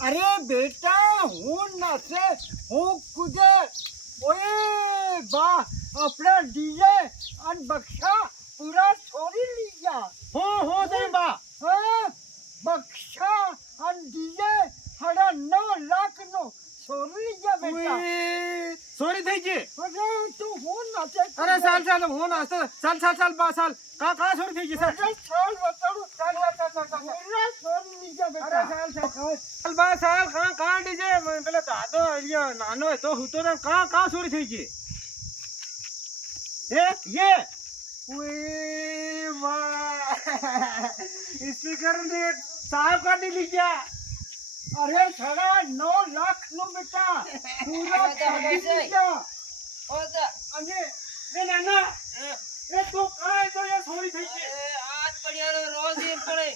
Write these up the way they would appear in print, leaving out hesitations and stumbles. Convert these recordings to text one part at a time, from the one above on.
અરે બેટા હું નાસે હું કુદે ઓય બા આપણા ડીજે અને બક્ષા પૂરા છોડી લીધા હું તે બા હા બક્ષા અને ડીજે 9.5 લાખ નો છોડી લીધા બેટા સોરી થઈ ગઈ અરે તું હું નાસે અરે ચાલ હું નાસ્તો ચાલ બા ચાલ કા સોરી થઈ ગઈ ચાલ બતાડું ચાલ પૂરા છોડી લીધા બેટા ચાલ બા ચાલ કા ડીજે પેલા દાદો અહીંયા નાનો હતો હું તો કા સોરી થઈ ગઈ ये ओए वाह स्पीकर ने साहब काटी लीजिए अरे 9.5 लाख નો બેટા પૂરા કાઢી લીધા અને એ નાના એ તો કાય તો એ સોરી થઈ ગઈ આજ પડ્યાનો રોજ એ પડે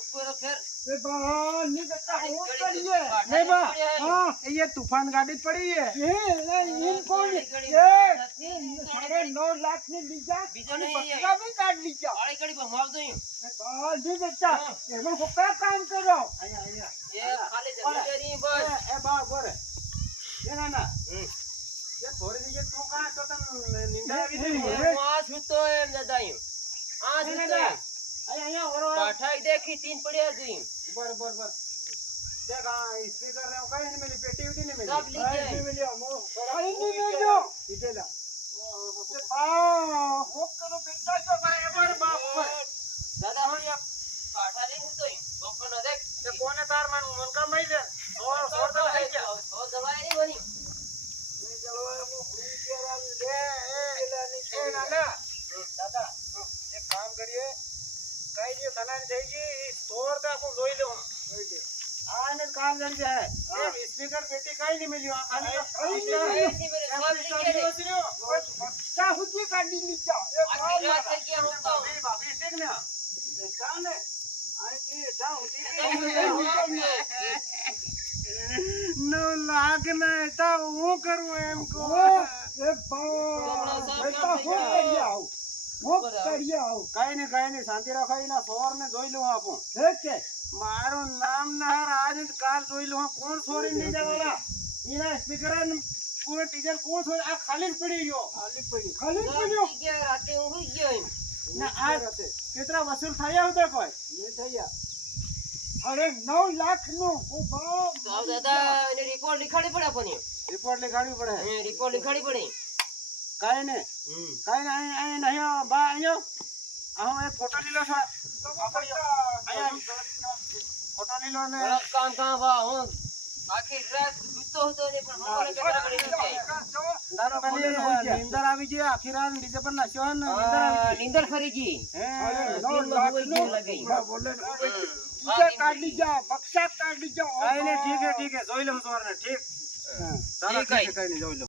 ઉપર ફેર એ બા ની બેટા હું કરીએ नहीं बा हां ये तूफान गाड़ी पड़ी है એ इन કોણ એ 9.5 લાખ ની લીધા બીજો નહીં બકરા भी કાઢ લીધા આળી કડી ભમાવ દઉં બા ની બેટા એમાં કોકા કામ કરો आया એ ખાલી જમી કરી બસ ए बा बोरे ये नाना ये थोड़ी सी ये तू कहां तो तन निंदा भी नहीं है હું આ છૂટો એમ જદાયું આ છૂટો आया और પાઠાઈ દેખી તીન પડ્યા જોઈ बर देख स्पीकर ने कहीं नहीं मिली पेटी उठी नहीं मिली सब लीजिए नहीं मिली मो કઈ નહીં મેજો इधेला આ હું કરો બેટા જો बर बाप દાદા હું યા પાઠા લઈ હું તોય બપોર ન દેખ ये कौन है तार मन मन का मई दे और तो है क्या તો દવાઈ નહીં બની ની જલવાય મો ભૂલ કેરા લે ए नाना दादा एक काम करिए कई दियो तनान जाएगी स्टोर पे आपको लोई ले आने काम जल जाए ये स्पीकर पेटी कहीं नहीं मिली खाली બચ્ચા હુજી કાઢી લીધા એ આખી રાત થઈ ગયા હું તો भाभी देख ना जाने आई की जाऊं नो लाग ना तो वो करूं एम को એ બા બેટા હું કરી આવ હું કરી આવ कहीं नहीं शांति रखो ना सोर ने જોઈ લઉં આપું હે કે મારું નામ ના આજ કાલ જોઈ લઉં કોણ સોરી નહીં જવાલા ઈના સ્પીકર ને પૂરો ટીચર કોણ સોરી આ ખાલી જ પડી ગયો ખાલી પડ્યો થઈ ગયા રાતે હું હોઈ ગયો એમ ના આ કેટલા વસૂલ થયા હોતે કોઈ નહીં થયા અરે 9 લાખ નું ઓ બાપ તો આ દાદા એને રિપોર્ટ લીખાડી પડે પણ રિપોર્ટ લેખાડવી પડે એ રિપોર્ટ લીખાડી પડે કાઈ ને નહીં બા આયો આહો એક ફોટો લીલો છે ફોટો લીલો ને કામ વા હું આખી રાત સૂતો હતો ને પણ મને કેટલા કરી દીધી દાદા પેલી નીંદર આવી ગઈ આખી રાત ડીજે પર નાચ્યો ને નીંદર આવી ગઈ નીંદર ખરી ગઈ હે 9 લાખ નું બોલે બીજા કાઢી જા બક્ષા કાઢી જા કાઈ ને ઠીક હે જોઈ લઉં સોર ને ઠીક સારા ઠીક હે. કઈ નહીં જોઈ લઉં